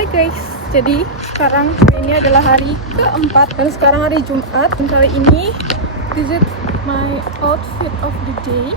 Hai guys, jadi sekarang ini adalah hari keempat dan sekarang hari Jumat. Dan kali ini this is my outfit of the day.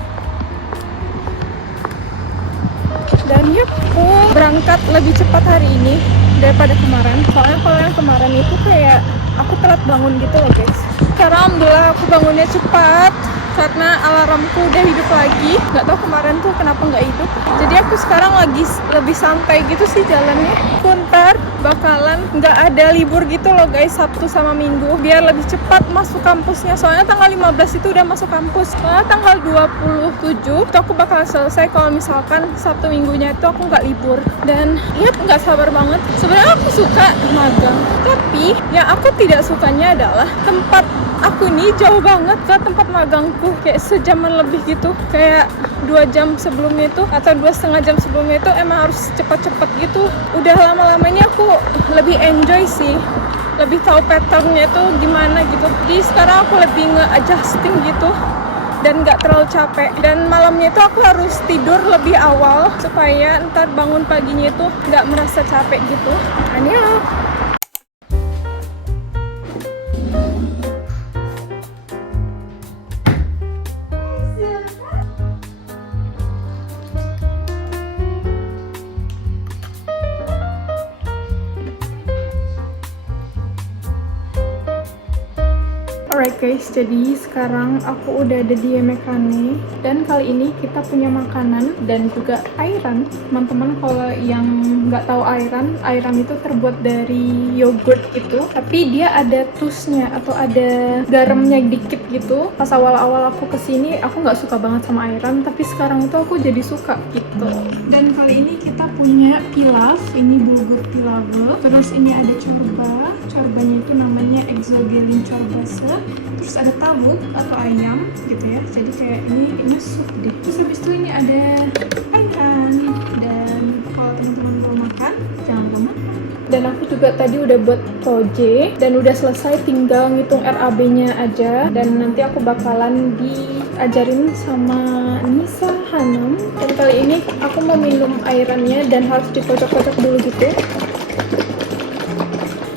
Dan yuk, aku berangkat lebih cepat hari ini daripada kemarin. Soalnya kalau yang kemarin itu kayak aku telat bangun gitu loh guys. Sekarang alhamdulillah aku bangunnya cepat karena alarmku udah hidup lagi. Nggak tahu kemarin tuh kenapa nggak hidup. Jadi aku sekarang lagi lebih santai gitu sih jalannya. Ntar bakalan nggak ada libur gitu loh guys, Sabtu sama Minggu, biar lebih cepat masuk kampusnya. Soalnya tanggal 15 itu udah masuk kampus. Soalnya tanggal 27 itu aku bakalan selesai kalau misalkan Sabtu Minggunya itu aku nggak libur. Dan ya nggak sabar banget. Sebenarnya aku suka magang, tapi yang aku tidak sukanya adalah tempat aku ini jauh banget ke tempat magangku, kayak sejaman lebih gitu. Kayak 2 jam sebelumnya itu atau 2,5 jam sebelumnya itu emang harus cepat-cepat gitu. Udah lama-lama ini aku lebih enjoy sih, lebih tahu patternnya itu gimana gitu. Jadi sekarang aku lebih nge-adjusting gitu dan nggak terlalu capek. Dan malamnya itu aku harus tidur lebih awal supaya ntar bangun paginya itu nggak merasa capek gitu. Annyeong. Alright guys, jadi sekarang aku udah ada di Yemekane dan kali ini kita punya makanan dan juga airan. Teman-teman kalau yang nggak tahu airan itu terbuat dari yogurt gitu, tapi dia ada tusnya atau ada garamnya dikit gitu. Pas awal-awal aku kesini aku nggak suka banget sama airan, tapi sekarang itu aku jadi suka gitu. Dan kali ini kita punya pilaf, ini bulgur pilave, terus ini ada corbanya itu namanya exogelin corbase. Terus ada tavuk atau ayam gitu ya, jadi kayak ini sup deh. Terus habis itu ini ada ayam, dan kalau teman-teman mau makan jangan lupa makan. Dan aku juga tadi udah buat proje dan udah selesai, tinggal ngitung RAB-nya aja. Dan nanti aku bakalan diajarin sama Nisa Hanam. Dan kali ini aku mau minum airannya dan harus dikocok-kocok dulu gitu.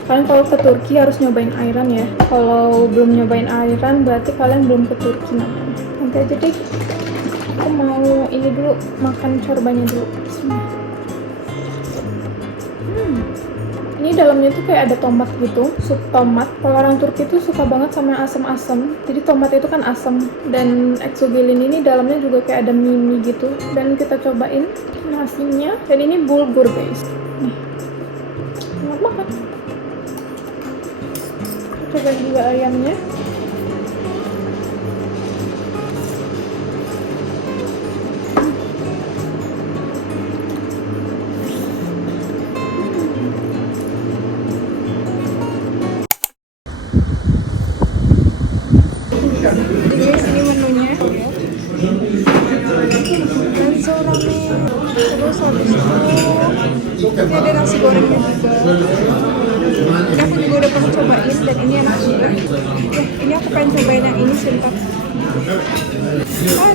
Kalian kalau ke Turki harus nyobain airan ya. Kalau belum nyobain airan berarti kalian belum ke Turki namanya. Nanti aja deh. Aku mau ini dulu, makan corbanya dulu. Ini dalamnya tuh kayak ada tomat gitu, sup tomat. Kalau orang Turki tuh suka banget sama asam-asam. Jadi tomat itu kan asam. Dan exogelin ini dalamnya juga kayak ada mie gitu. Dan kita cobain nasinya. Dan ini bulgur guys. Nih. Enak banget. Coba juga ayamnya. Jadi guys, ini menunya. Renzo ramen. Terus habis itu ini ada nasi gorengnya juga. Ini aku juga udah pernah cobain dan ini enak juga. Ini aku pengen cobain yang ini sebentar.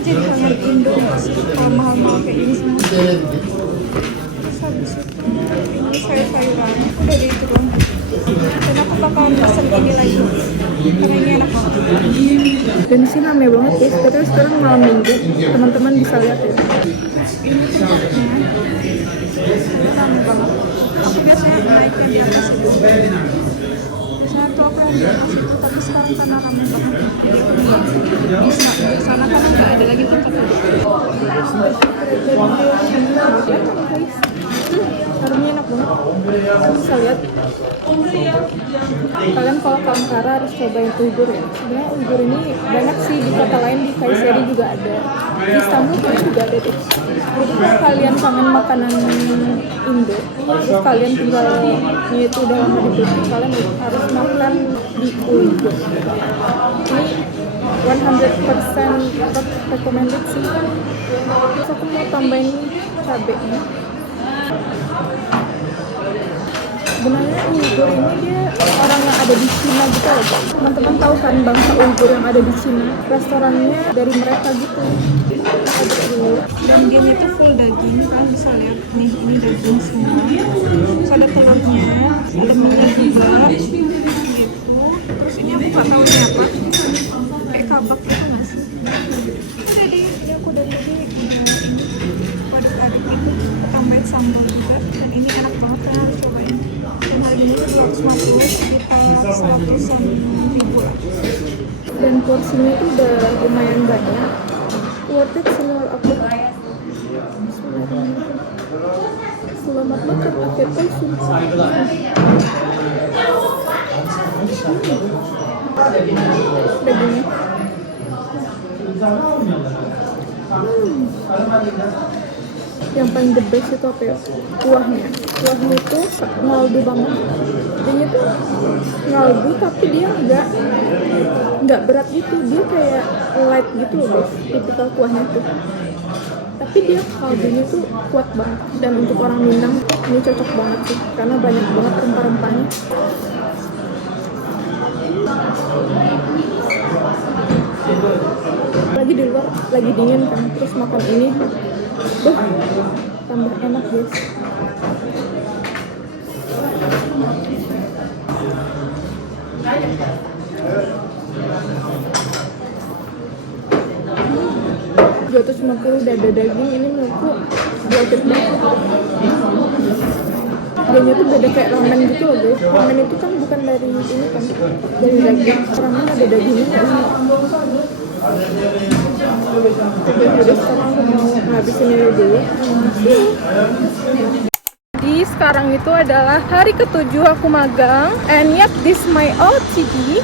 Jadi kangen Indo kalau mahal-mahal kayak ini semua. Terus habis itu ini sayur-sayuran. Udah deh itu doang. Dan aku bakalan pesen ini lagi karena ini enak banget. Dan di sini rame banget guys. Tapi sekarang malam minggu, teman-teman bisa lihat ya. Ini tempatnya rame banget. Aku biasanya naiknya di atas itu. Biasanya tuh aku yang di atas itu, tapi sekarang karena rame banget jadi aku di sana karena nggak ada lagi tempat duduk. Harumnya enak banget. Kalian bisa lihat. Kalian kalau ke Ankara harus cobain uyghur ya. Sebenarnya uyghur ini banyak sih, di kota lain, di Kayseri juga ada, di Istanbul kayaknya juga ada deh. Jadi kalau kalian kangen makanan Indo, terus kalian tinggalnya itu udah lama di Turki, kalian harus makan di uyghur. Ini 100% recommended sih. Terus aku mau tambahin cabenya. Sebenarnya Uyghur ini dia orang yang ada di Cina gitu loh. Teman-teman tahu kan bangsa Uyghur yang ada di Cina? Restorannya dari mereka gitu. Ada dulu. Dan dia itu full daging, kalian bisa lihat nih, ini daging semua. Terus ada telurnya, ada minyak juga gitu. Terus ini aku nggak tahu ini apa, kayak kabak gitu nggak sih? Ini aku dari tadi aduk-aduk gitu, tambahin sambal juga. Dan ini enak banget, kalian harus cobain. Dan harga ini 250, sekitar 100-an ribu lah. Dan porsinya tuh udah lumayan banyak, worth it sih menurut aku. Selamat makan, akhir konsumsi. Dagingnya yang paling the best itu apa ya? Kuahnya itu ngaldu banget. Dia tuh ngaldu tapi dia nggak berat gitu, dia kayak light gitu loh guys, tipikal kuahnya tuh. Tapi dia kaldunya tuh kuat banget, dan untuk orang Minang ini cocok banget sih karena banyak banget rempah-rempahnya. Lagi di luar lagi dingin kan, terus makan ini tambah enak guys. $250 dada daging, ini menurutku worth it banget. Dagingnya tuh beda kayak ramen gitu loh guys. Ramen itu kan bukan dari ini kan, dari daging. Ramen ada dagingnya nggak sih? Jadi sekarang aku mau ngabisin ini dulu. Jadi sekarang itu adalah hari ke-7 aku magang, and yep, this my OOTD.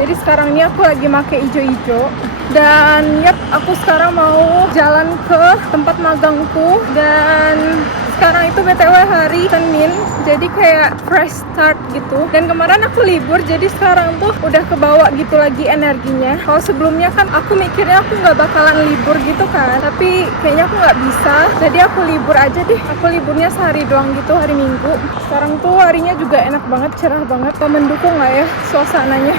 Jadi sekarang ini aku lagi pakai ijo-ijo. Dan yep, aku sekarang mau jalan ke tempat magangku. Dan sekarang itu BTW hari Senin, jadi kayak fresh start gitu. Dan kemarin aku libur, jadi sekarang tuh udah kebawa gitu lagi energinya. Kalau sebelumnya kan aku mikirnya aku nggak bakalan libur gitu kan, tapi kayaknya aku nggak bisa, jadi aku libur aja deh. Aku liburnya sehari doang gitu, hari Minggu. Sekarang tuh harinya juga enak banget, cerah banget. Mendukung nggak ya suasananya?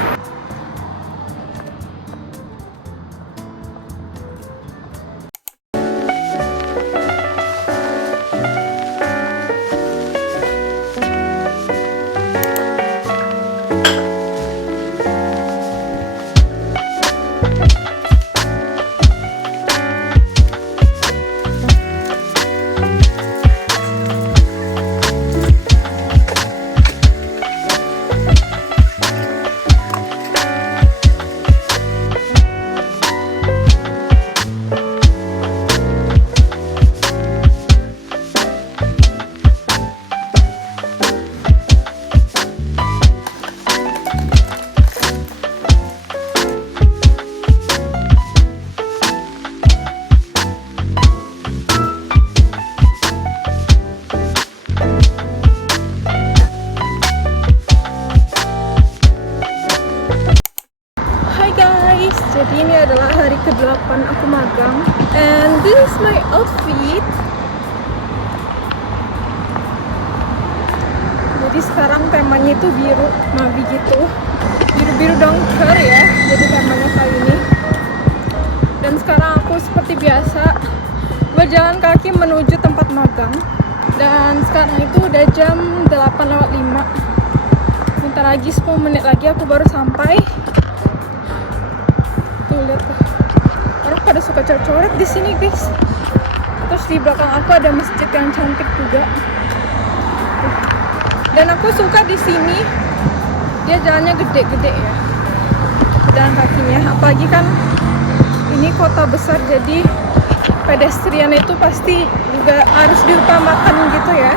Jadi ini adalah hari ke-8 aku magang, and this is my outfit. Jadi sekarang temanya itu biru, mabi gitu, biru-biru dongker ya, jadi temanya kali ini. Dan sekarang aku seperti biasa berjalan kaki menuju tempat magang. Dan sekarang itu udah jam 8:05. Bentar lagi, 10 menit lagi aku baru sampai. Tuh lihat tuh, orang pada suka coret-coret di sini guys. Terus di belakang aku ada masjid yang cantik juga. Dan aku suka di sini, dia jalannya gede-gede ya, jalan kakinya. Apalagi kan ini kota besar, jadi pedestrian itu pasti juga harus diutamakan gitu ya.